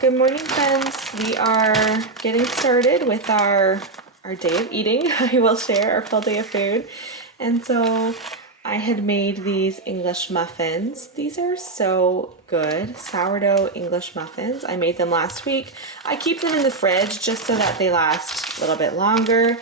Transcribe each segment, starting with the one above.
Good morning, friends. We are getting started with our day of eating. I will share our full day of food. And so I had made these English muffins. These are so good, sourdough English muffins. I made them last week. I keep them in the fridge just so that they last a little bit longer.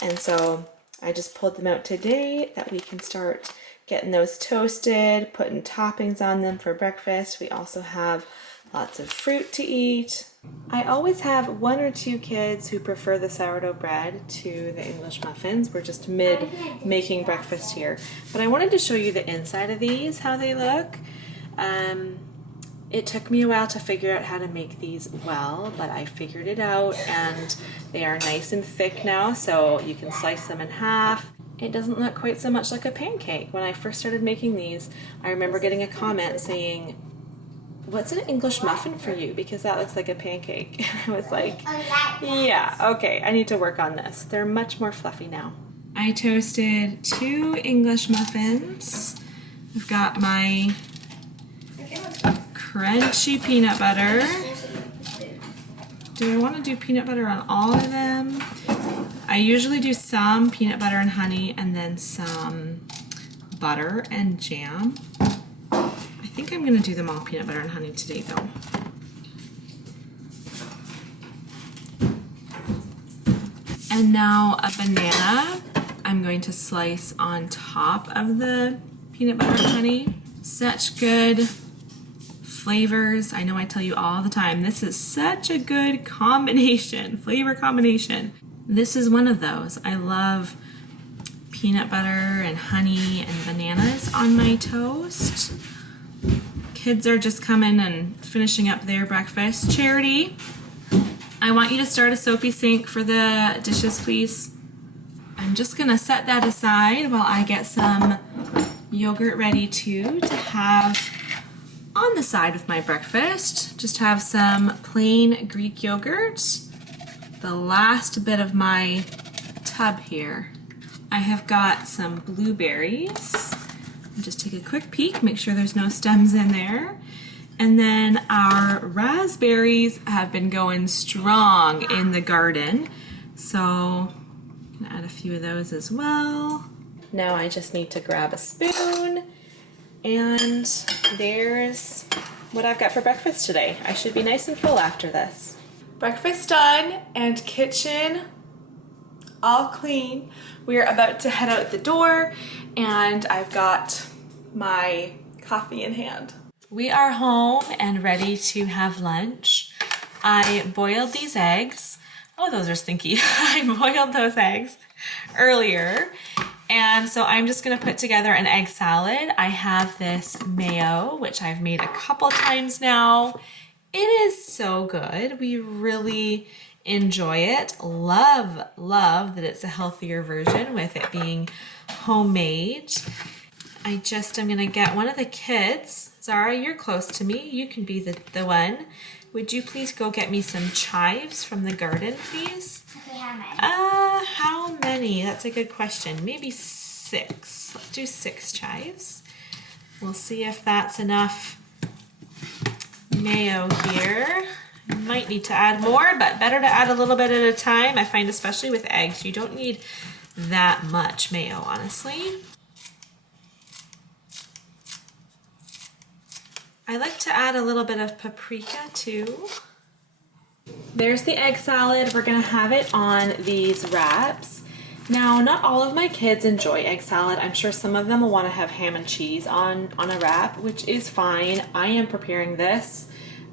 And so I just pulled them out today that we can start getting those toasted, putting toppings on them for breakfast. We also have lots of fruit to eat. I always have one or two kids who prefer the sourdough bread to the English muffins. We're just mid making breakfast here. But I wanted to show you the inside of these, how they look. It took me a while to figure out how to make these well, but I figured it out, and they are nice and thick now, so you can slice them in half. It doesn't look quite so much like a pancake. When I first started making these, I remember getting a comment saying, "What's an English muffin for you? Because that looks like a pancake." And I was like, yeah, okay, I need to work on this. They're much more fluffy now. I toasted 2 English muffins. I've got my crunchy peanut butter. Do I want to do peanut butter on all of them? I usually do some peanut butter and honey and then some butter and jam. I think I'm going to do them all peanut butter and honey today though. And now a banana I'm going to slice on top of the peanut butter and honey. Such good flavors. I know I tell you all the time, this is such a good combination, flavor combination. This is one of those. I love peanut butter and honey and bananas on my toast. Kids are just coming and finishing up their breakfast. Charity, I want you to start a soapy sink for the dishes, please. I'm just gonna set that aside while I get some yogurt ready to have on the side of my breakfast. Just have some plain Greek yogurt. The last bit of my tub here. I have got some blueberries. Just take a quick peek, make sure there's no stems in there. And then our raspberries have been going strong in the garden. So I'm gonna add a few of those as well. Now I just need to grab a spoon, and there's what I've got for breakfast today. I should be nice and full after this. Breakfast done and kitchen all clean. We're about to head out the door and I've got my coffee in hand. We are home and ready to have lunch. I boiled these eggs. Oh, those are stinky. I boiled those eggs earlier. And so I'm just gonna put together an egg salad. I have this mayo, which I've made a couple times now. It is so good. We really enjoy it. Love that it's a healthier version with it being homemade. I'm gonna get one of the kids. Zara, you're close to me. You can be the one. Would you please go get me some chives from the garden, please? Okay, how many? How many? That's a good question. Maybe 6. Let's do 6 chives. We'll see if that's enough mayo here. Might need to add more, but better to add a little bit at a time. I find especially with eggs, you don't need that much mayo, honestly. I like to add a little bit of paprika too. There's the egg salad. We're gonna have it on these wraps. Now, not all of my kids enjoy egg salad. I'm sure some of them will want to have ham and cheese on a wrap, which is fine. I am preparing this.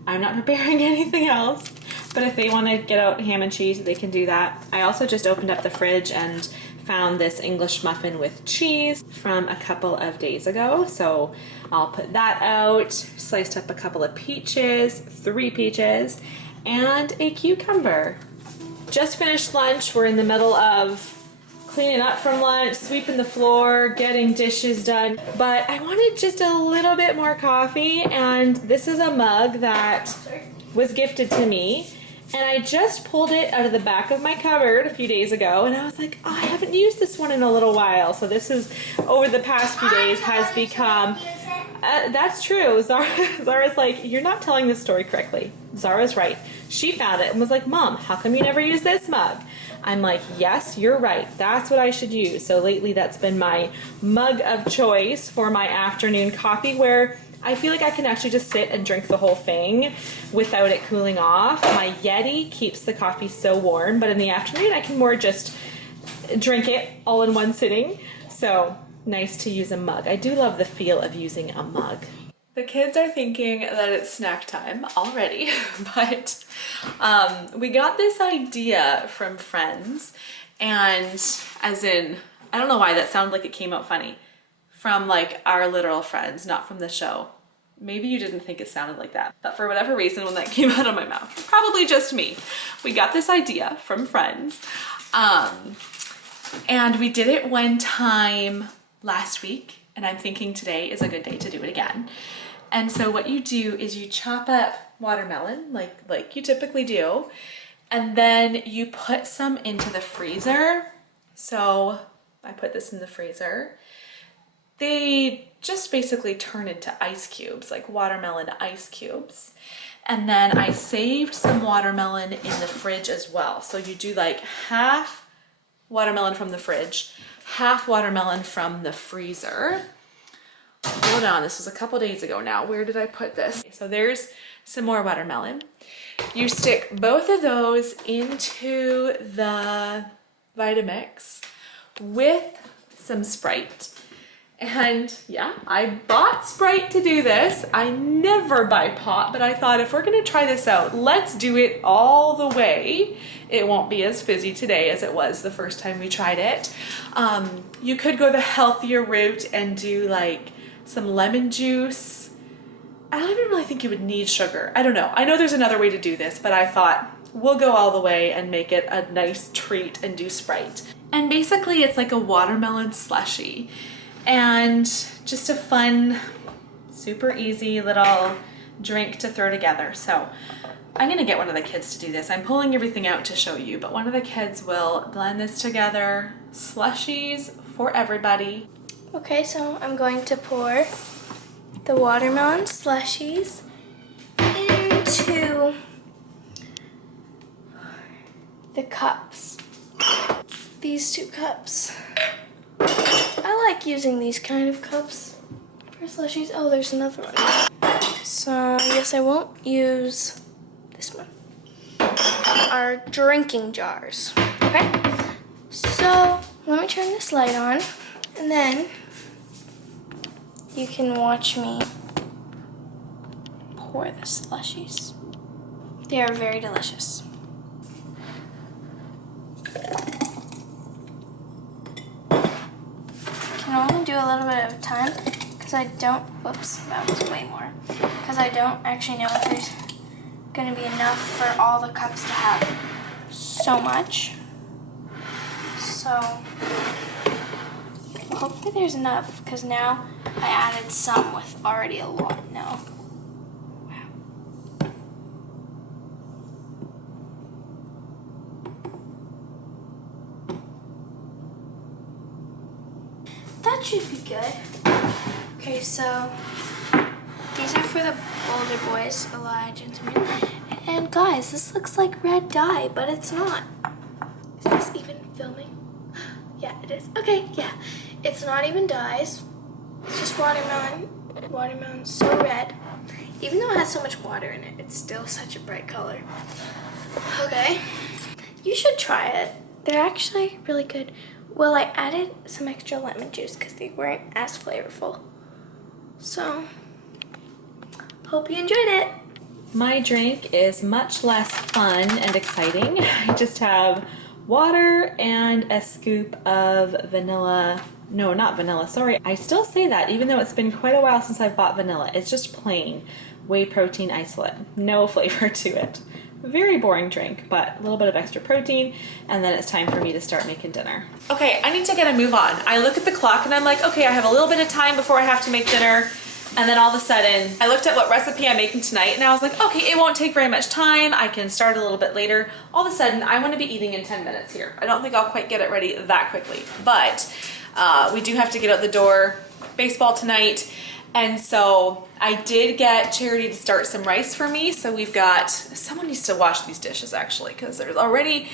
I'm not preparing anything else, but if they want to get out ham and cheese, they can do that. I also just opened up the fridge and found this English muffin with cheese from a couple of days ago, so I'll put that out. Sliced up a couple of peaches, 3 peaches, and a cucumber. Just finished lunch. We're in the middle of cleaning up from lunch, sweeping the floor, getting dishes done. But I wanted just a little bit more coffee, and this is a mug that was gifted to me. And I just pulled it out of the back of my cupboard a few days ago, and I was like, oh, I haven't used this one in a little while. So this is, over the past few days, has become, that's true. Zara's like, you're not telling this story correctly. Zara's right. She found it and was like, Mom, how come you never use this mug? I'm like, yes, you're right. That's what I should use. So lately that's been my mug of choice for my afternoon coffee, where I feel like I can actually just sit and drink the whole thing without it cooling off. My Yeti keeps the coffee so warm, but in the afternoon I can more just drink it all in one sitting. So nice to use a mug. I do love the feel of using a mug. The kids are thinking that it's snack time already, but we got this idea from friends, and as in, I don't know why that sounded like it came out funny, from like our literal friends, not from the show. Maybe you didn't think it sounded like that, but for whatever reason, when that came out of my mouth, probably just me, we got this idea from friends, and we did it one time last week, and I'm thinking today is a good day to do it again. And so what you do is you chop up watermelon like you typically do, and then you put some into the freezer. So I put this in the freezer. They just basically turn into ice cubes, like watermelon ice cubes. And then I saved some watermelon in the fridge as well. So you do like half watermelon from the fridge, half watermelon from the freezer. Hold on, this was a couple days ago now. Where did I put this? So there's some more watermelon. You stick both of those into the Vitamix with some Sprite. And yeah, I bought Sprite to do this. I never buy pop, but I thought if we're gonna try this out, let's do it all the way. It won't be as fizzy today as it was the first time we tried it. You could go the healthier route and do like some lemon juice. I don't even really think you would need sugar. I don't know. I know there's another way to do this, but I thought we'll go all the way and make it a nice treat and do Sprite. And basically it's like a watermelon slushie, and just a fun, super easy little drink to throw together. So I'm gonna get one of the kids to do this. I'm pulling everything out to show you, but one of the kids will blend this together. Slushies for everybody. Okay, so I'm going to pour the watermelon slushies into the cups. These 2 cups. I like using these kind of cups for slushies. Oh, there's another one. So, yes, I won't use this one. Our drinking jars. Okay? So, let me turn this light on, and then you can watch me pour the slushies. They are very delicious. I can only do a little bit at a time because I don't, whoops, that was way more. Because I don't actually know if there's going to be enough for all the cups to have so much. So hopefully there's enough, because now I added some with already a lot. No. Wow. That should be good. Okay, so these are for the older boys, Elijah and Samuel. And guys, this looks like red dye, but it's not. Is this even filming? Yeah, it is. Okay, yeah. It's not even dyes. It's just watermelon. Watermelon's so red. Even though it has so much water in it, it's still such a bright color. Okay. You should try it. They're actually really good. Well, I added some extra lemon juice because they weren't as flavorful. So, hope you enjoyed it. My drink is much less fun and exciting. I just have water and a scoop of vanilla. No, not vanilla, sorry. I still say that even though it's been quite a while since I've bought vanilla. It's just plain whey protein isolate. No flavor to it. Very boring drink, but a little bit of extra protein, and then it's time for me to start making dinner. Okay, I need to get a move on. I look at the clock and I'm like, okay, I have a little bit of time before I have to make dinner. And then all of a sudden, I looked at what recipe I'm making tonight and I was like, okay, it won't take very much time. I can start a little bit later. All of a sudden, I want to be eating in 10 minutes here. I don't think I'll quite get it ready that quickly, but we do have to get out the door, baseball tonight. And so I did get Charity to start some rice for me, so we've got, someone needs to wash these dishes actually, because there's already,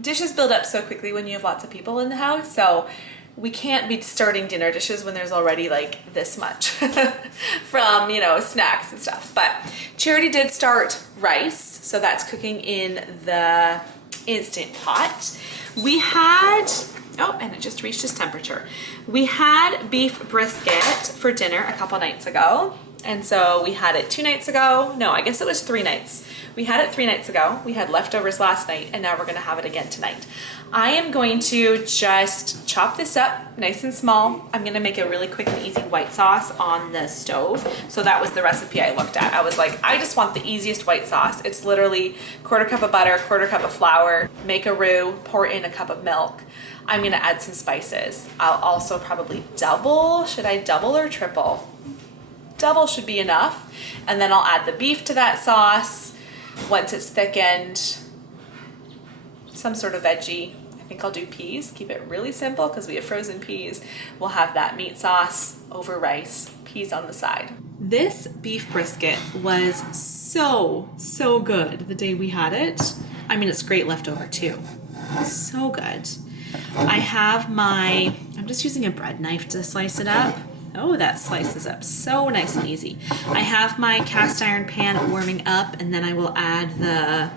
dishes build up so quickly when you have lots of people in the house, so we can't be starting dinner dishes when there's already like this much from, you know, snacks and stuff. But Charity did start rice, so that's cooking in the Instant Pot. We had, oh, and it just reached its temperature. We had beef brisket for dinner a couple nights ago. And so we had it 2 nights ago. No, I guess it was 3 nights. We had it 3 nights ago. We had leftovers last night, and now we're gonna have it again tonight. I am going to just chop this up nice and small. I'm gonna make a really quick and easy white sauce on the stove. So that was the recipe I looked at. I was like, I just want the easiest white sauce. It's literally 1/4 cup of butter, 1/4 cup of flour, make a roux, pour in a cup of milk. I'm gonna add some spices. I'll also probably double. Should I double or triple? Double should be enough. And then I'll add the beef to that sauce once it's thickened. Some sort of veggie. I think I'll do peas. Keep it really simple because we have frozen peas. We'll have that meat sauce over rice, peas on the side. This beef brisket was so good the day we had it. I mean, it's great leftover too. So good. I have I'm just using a bread knife to slice it up. Oh, that slices up so nice and easy. I have my cast iron pan warming up, and then I will add the,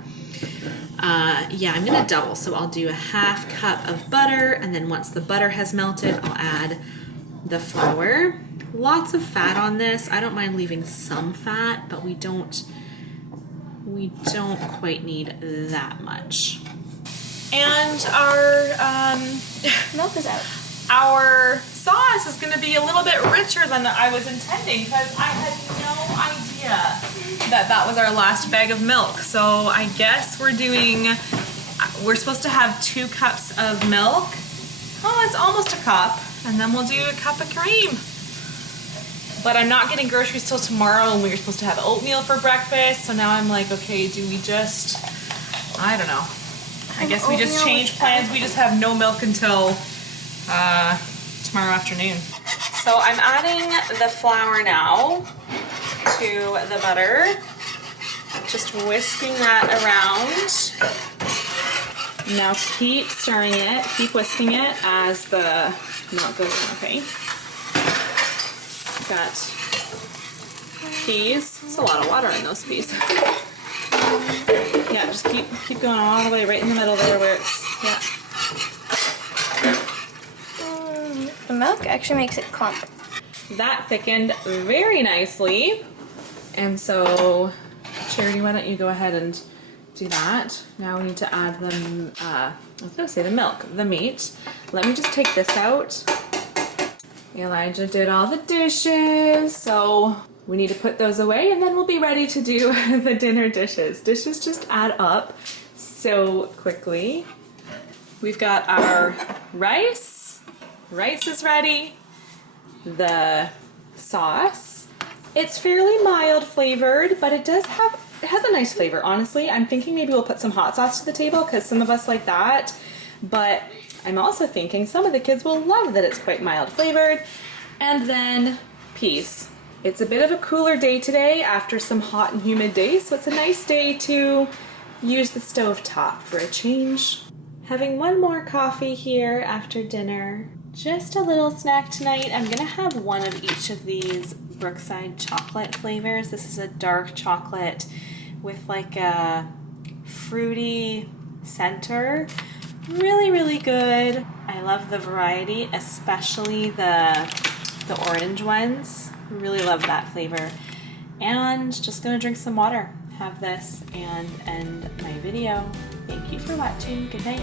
I'm gonna double. So I'll do a 1/2 cup of butter, and then once the butter has melted, I'll add the flour. Lots of fat on this. I don't mind leaving some fat, but we don't quite need that much. And our Milk is out. our sauce is going to be a little bit richer than I was intending, because I had no idea that was our last bag of milk. So I guess we're supposed to have 2 cups of milk. Oh, it's almost a cup. And then we'll do a cup of cream. But I'm not getting groceries till tomorrow, and we were supposed to have oatmeal for breakfast. So now I'm like, okay, do we just, I don't know. I guess we just change plans. We just have no milk until tomorrow afternoon. So I'm adding the flour now to the butter. Just whisking that around. Now keep stirring it, keep whisking it as the milk goes in, okay? Got peas. There's a lot of water in those peas. Yeah, just keep going all the way right in the middle there where it's, yeah. The milk actually makes it clump. That thickened very nicely. And so, Charity, why don't you go ahead and do that. Now we need to add I was gonna say the milk, the meat. Let me just take this out. Elijah did all the dishes, so we need to put those away, and then we'll be ready to do the dinner dishes. Dishes just add up so quickly. We've got our rice. Rice is ready. The sauce. It's fairly mild flavored, but it has a nice flavor, honestly. I'm thinking maybe we'll put some hot sauce to the table because some of us like that. But I'm also thinking some of the kids will love that it's quite mild flavored. And then peas. It's a bit of a cooler day today after some hot and humid days, so it's a nice day to use the stovetop for a change. Having one more coffee here after dinner. Just a little snack tonight. I'm gonna have one of each of these Brookside chocolate flavors. This is a dark chocolate with like a fruity center. Really, really good. I love the variety, especially the orange ones. Really love that flavor. And just gonna drink some water, have this, and end my video. Thank you for watching. Good night.